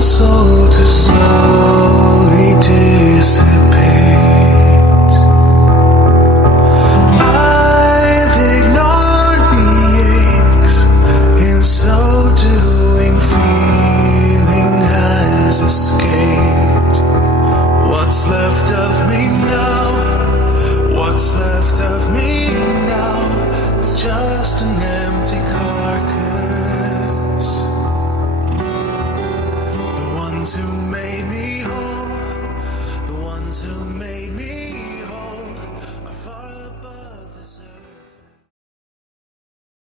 soul to slowly dissipate. I've ignored the aches, in so doing feeling has escaped. What's left of me now? What's left of me now is just an empty carcass. The ones who